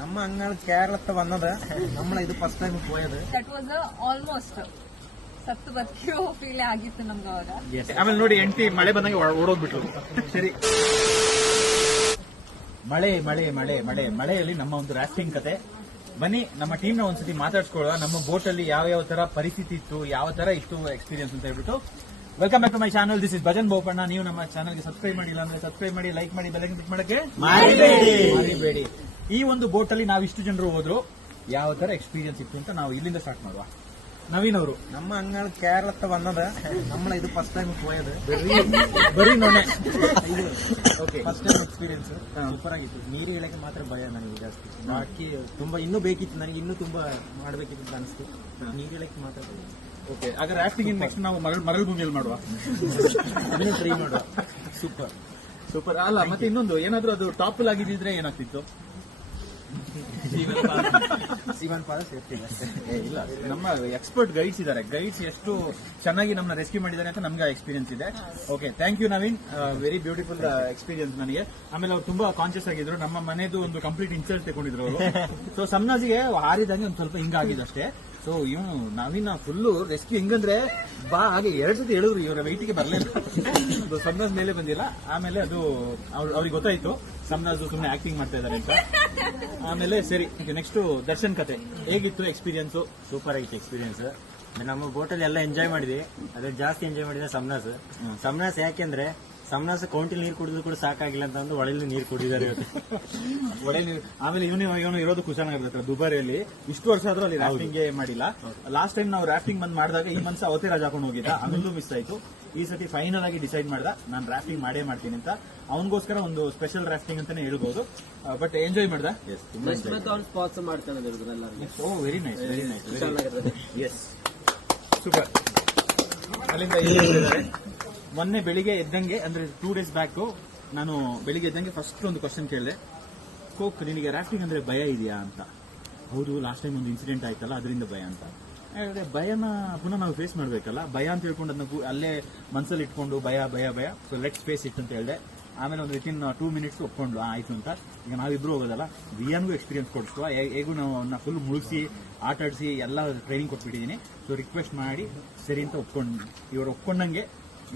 நம்ம அங்க கேரளத்தை வന്നത് നമ്മളെ ಇದು ಫಸ್ಟ್ ಟೈಮ್ ಹೋയത്. ದಟ್ ವಾಸ್ ಆಲ್ಮೋಸ್ಟ್ ಸತ್ತು ಬದುಕಿರೋ ಫೀಲ್ ಆಗಿತ್ತು ನಮ್ಗೆ ಅವಾಗ. ಆಮೇಲೆ ನೋಡಿ ಎಂಟಿ ಮಳೆ ಬಂದಂಗೆ ಓಡೋಗ್ಬಿಟ್ರು. ಸರಿ, ಮಳೆ ಮಳೆ ಮಳೆ ಮಳೆ ಮಳೆಯಲ್ಲಿ ನಮ್ಮ ಒಂದು ರಾಫ್ಟಿಂಗ್ ಕತೆ. ಬನ್ನಿ ನಮ್ಮ ಟೀಮ್ ನ ಒಂದ್ಸತಿ ಮಾತಾಡ್ಸ್ಕೊಳ್ಳುವ. ನಮ್ಮ ಬೋಟ್ ಅಲ್ಲಿ ಯಾವ ತರ ಪರಿಸ್ಥಿತಿ ಇತ್ತು, ಯಾವ ತರ ಇತ್ತು ಎಕ್ಸ್ಪೀರಿಯನ್ಸ್ ಅಂತ ಹೇಳ್ಬಿಟ್ಟು. Welcome back to my channel. This is Bhajan Bopanna. ನೀವು ನಮ್ಮ ಚಾನಲ್ಗೆ ಸಬ್ಸ್ಕ್ರೈಬ್ ಮಾಡಿಲ್ಲ ಅಂದ್ರೆ ಸಬ್ಸ್ಕ್ರೈಬ್ ಮಾಡಿ, ಲೈಕ್ ಮಾಡಿ, ಬೆಲ್ ಕ್ಲಿಕ್ ಮಾಡಕ್ಕೆ ಮರಿಬೇಡಿ. ಈ ಒಂದು ಬೋಟ್ ಅಲ್ಲಿ ನಾವು ಇಷ್ಟು ಜನರು ಹೋದ್ರು, ಯಾವ ತರ ಎಕ್ಸ್ಪೀರಿಯನ್ಸ್ ಇತ್ತು ಅಂತ ನಾವು ಇಲ್ಲಿಂದ ಸ್ಟಾರ್ಟ್ ಮಾಡುವ. ನವೀನ್ ಅವರು ನಮ್ಮ ಅಂಗ ಕೇರಳத்தை വന്നത് നമ്മളെ ಇದು ಫಸ್ಟ್ ಟೈಮ್ ಹೋയത്. ಬರೀ ನೊಣೆ. Okay, first time experience super ಆಗಿತ್ತು. ನೀರು ಇಳಕ್ಕೆ ಮಾತ್ರ ಭಯ ನನಗೆ ಜಾಸ್ತಿ. ಬಾಕಿ ತುಂಬಾ ಇನ್ನೂ ಬೇಕಿತ್ತು, ನನಗೆ ಇನ್ನೂ ತುಂಬಾ ಮಾಡಬೇಕಿತ್ತು ಅಂತ ಅನಿಸ್ತು. ನೀರು ಇಳಕ್ಕೆ ಮಾತ್ರ ಭಯ. ಓಕೆ, ಆಗ ರಾಫ್ಟಿಂಗ್ ನೆಕ್ಸ್ಟ್ ನಾವು ಮರಳು ಭೂಮಿಯಲ್ಲಿ ಮಾಡುವ. ಇನ್ನೂ ಟ್ರೈ ಮಾಡುವ. ಸೂಪರ್ ಸೂಪರ್ ಅಲ್ಲ. ಮತ್ತೆ ಇನ್ನೊಂದು ಏನಾದ್ರೂ ಅದು ಟಾಪಲ್ ಆಗಿದ್ರೆ ಏನಾಗ್ತಿತ್ತು? ಸಿವನ್ ಪಾದ ಸೇಫ್ಟಿ ಇಲ್ಲ, ನಮ್ಮ ಎಕ್ಸ್ಪರ್ಟ್ ಗೈಡ್ಸ್ ಇದ್ದಾರೆ. ಗೈಡ್ಸ್ ಎಷ್ಟು ಚೆನ್ನಾಗಿ ನಮ್ಮನ್ನ ರೆಸ್ಕ್ಯೂ ಮಾಡಿದ್ದಾರೆ ಅಂತ ನಮ್ಗೆ ಎಕ್ಸ್ಪೀರಿಯನ್ಸ್ ಇದೆ. Okay, thank you Naveen. Very beautiful experience ನನಗೆ. ಆಮೇಲೆ ಅವ್ರು ತುಂಬಾ ಕಾನ್ಶಿಯಸ್ ಆಗಿದ್ರು. ನಮ್ಮ ಮನೆದು ಒಂದು ಕಂಪ್ಲೀಟ್ ಇನ್ಸಲ್ಟ್ ತಗೊಂಡಿದ್ರು ಅವರು. ಸೊ ಸಮ್ನಾಜಿಗೆ ಹಾರಿದಂಗೆ ಒಂದು ಸ್ವಲ್ಪ ಹಿಂಗಾಗಿದೆ ಅಷ್ಟೇ. ಸೊ ಇವನು ನವೀನ್ ಫುಲ್ಲು ರೆಸ್ಕ್ಯೂ ಹಿಂಗಂದ್ರೆ ಬಾ ಹಾಗೆ 2 ಸತಿ ಹೇಳಿದ್ರು. ಇವರ ವೈಟಿಗೆ ಬರಲಿಲ್ಲ. ಅದು ಸಮ್ನಾಜ್ ಮೇಲೆ ಬಂದಿಲ್ಲ. ಆಮೇಲೆ ಅದು ಅವ್ರಿಗೆ ಗೊತ್ತಾಯ್ತು ಸಮ್ನಾಜ್ ಸುಮ್ಮನೆ ಆಕ್ಟಿಂಗ್ ಮಾಡ್ತಾ ಇದ್ದಾರೆ ಅಂತ. ಆಮೇಲೆ ಸರಿ, ನೆಕ್ಸ್ಟ್ ದರ್ಶನ್ ಕತೆ ಹೇಗಿತ್ತು ಎಕ್ಸ್ಪೀರಿಯನ್ಸ್? ಸೂಪರ್ ಆಗಿತ್ತು ಎಕ್ಸ್ಪೀರಿಯನ್ಸ್. ನಮ್ಮ ಬೋಟಲ್ಲಿ ಎಲ್ಲ ಎಂಜಾಯ್ ಮಾಡಿದ್ವಿ. ಅದ್ರ ಜಾಸ್ತಿ ಎಂಜಾಯ್ ಮಾಡಿದ್ರೆ ಸಮನಾಸ್ ಯಾಕೆಂದ್ರೆ ಸಮನಾಸ್ ಕೌಂಟಿಲ್ ನೀರು ಕುಡಿದ್ರು ಕೂಡ ಸಾಕಾಗಿಲ್ಲ ಅಂತ ಒಂದು ಒಳ್ಳೆ ನೀರು ಕುಡಿದಾರೆ ಒಳ್ಳೆ ನೀರು. ಆಮೇಲೆ ಇವನು ಇರೋದು ಕುಶಾನಗರ ದುಬಾರಿಯಲ್ಲಿ. ಇಷ್ಟು ವರ್ಷ ಆದ್ರೂ ಅಲ್ಲಿ ರಾಫ್ಟಿಂಗ್ ಮಾಡಿಲ್ಲ. ಲಾಸ್ಟ್ ಟೈಮ್ ನಾವು ರಾಫ್ಟಿಂಗ್ ಬಂದ್ ಮಾಡಿದಾಗ ಈ ಮನ್ಸ ಅವತ್ತೇ ರಜಾ ಹಾಕೊಂಡು ಹೋಗಿದ್ದ. ಆಮೇಲೂ ಮಿಸ್ ಆಯ್ತು. ಈ ಸತಿ ಫೈನಲ್ ಆಗಿ ಡಿಸೈಡ್ ಮಾಡ್ದ ನಾನು ರಾಫ್ಟಿಂಗ್ ಮಾಡೇ ಮಾಡ್ತೀನಿ ಅಂತ. ಅವನಿಗೋಸ್ಕರ ಒಂದು ಸ್ಪೆಷಲ್ ರಾಫ್ಟಿಂಗ್ ಅಂತಾನೆ ಹೇಳ್ಬೋದು. ಬಟ್ ಎಂಜಾಯ್ ಮಾಡ್ದ. Oh, very nice, very nice. Yes, super. ಅಲ್ಲಿಂದ ಇಲ್ಲಿ ಮೊನ್ನೆ ಬೆಳಿಗ್ಗೆ ಎದ್ದಂಗೆ ಅಂದ್ರೆ 2 days ಬ್ಯಾಕ್ ನಾನು ಬೆಳಿಗ್ಗೆ ಎದ್ದಂಗೆ ಫಸ್ಟ್ ಒಂದು ಕ್ವಶನ್ ಕೇಳಿದೆ. ಕೋಕ್, ನಿನಗೆ ರಾಫ್ಟಿಂಗ್ ಅಂದ್ರೆ ಭಯ ಇದೆಯಾ ಅಂತ. ಹೌದು, ಲಾಸ್ಟ್ ಟೈಮ್ ಒಂದು ಇನ್ಸಿಡೆಂಟ್ ಆಯ್ತಲ್ಲ ಅದರಿಂದ ಭಯ ಅಂತ ಹೇಳಿದೆ. ಭಯನ ಪುನಃ ನಾವು ಫೇಸ್ ಮಾಡ್ಬೇಕಲ್ಲ. ಭಯ ಅಂತ ಹೇಳ್ಕೊಂಡು ಅದನ್ನ ಅಲ್ಲೇ ಮನಸ್ಸಲ್ಲಿ ಇಟ್ಕೊಂಡು ಭಯ ಭಯ ಭಯ ಸೊ ಲೆಟ್ಸ್ ಫೇಸ್ ಇಟ್ ಅಂತ ಹೇಳಿದೆ. ಆಮೇಲೆ ಒಂದು ವಿತಿನ್ 2 minutes ಒಪ್ಕೊಂಡು ಆಯ್ತು ಅಂತ. ಈಗ ನಾವಿಬ್ರು ಹೋಗೋದಲ್ಲ, ವಿಯನ್ಗೂ ಎಕ್ಸ್ಪೀರಿಯನ್ಸ್ ಕೊಡಿಸುವ. ಹೇಗೂ ನಾವು ಫುಲ್ ಮುಳುಗಿಸಿ ಆಟ ಆಡಿಸಿ ಎಲ್ಲ ಟ್ರೈನಿಂಗ್ ಕೊಟ್ಬಿಟ್ಟಿದ್ದೀನಿ. ಸೊ ರಿಕ್ವೆಸ್ಟ್ ಮಾಡಿ ಸರಿ ಅಂತ ಒಪ್ಕೊಂಡು ಇವರು ಒಪ್ಕೊಂಡಂಗೆ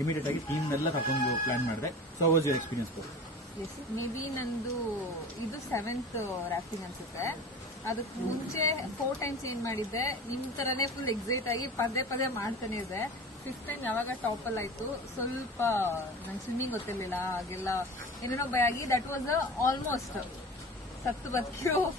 ಇಮಿಡಿಯೇಟ್ ಆಗಿ ಟೀಮ್ ಎಲ್ಲ ಕರ್ಕೊಂಡು ಪ್ಲಾನ್ ಮಾಡಿದೆ. So was your experience? May be ನಂದು ಇದು 7th ರಾಫ್ಟಿಂಗ್ ಅನ್ಸುತ್ತೆ. ಅದಕ್ಕೆ ಮುಂಚೆ 4 times ಏನ್ ಮಾಡಿದ್ದೆ. ನಿಮ್ ತರನೇ ಫುಲ್ ಎಕ್ಸೈಟ್ ಆಗಿ ಪದೇ ಪದೇ ಮಾಡ್ತಾನೆ ಇದೆ. 5th time ಯಾವಾಗ ಟಾಪಲ್ ಆಯ್ತು, ಸ್ವಲ್ಪ ನಂಗೆ ಸ್ವಿಮ್ಮಿಂಗ್ ಗೊತ್ತಿರ್ಲಿಲ್ಲ, ಹಾಗೆಲ್ಲ ಏನೇನೋ ಭಯ ಆಗಿ ದಟ್ ವಾಸ್ ಆಲ್ಮೋಸ್ಟ್ ಸತ್ತು ಬದುಕಿರೋ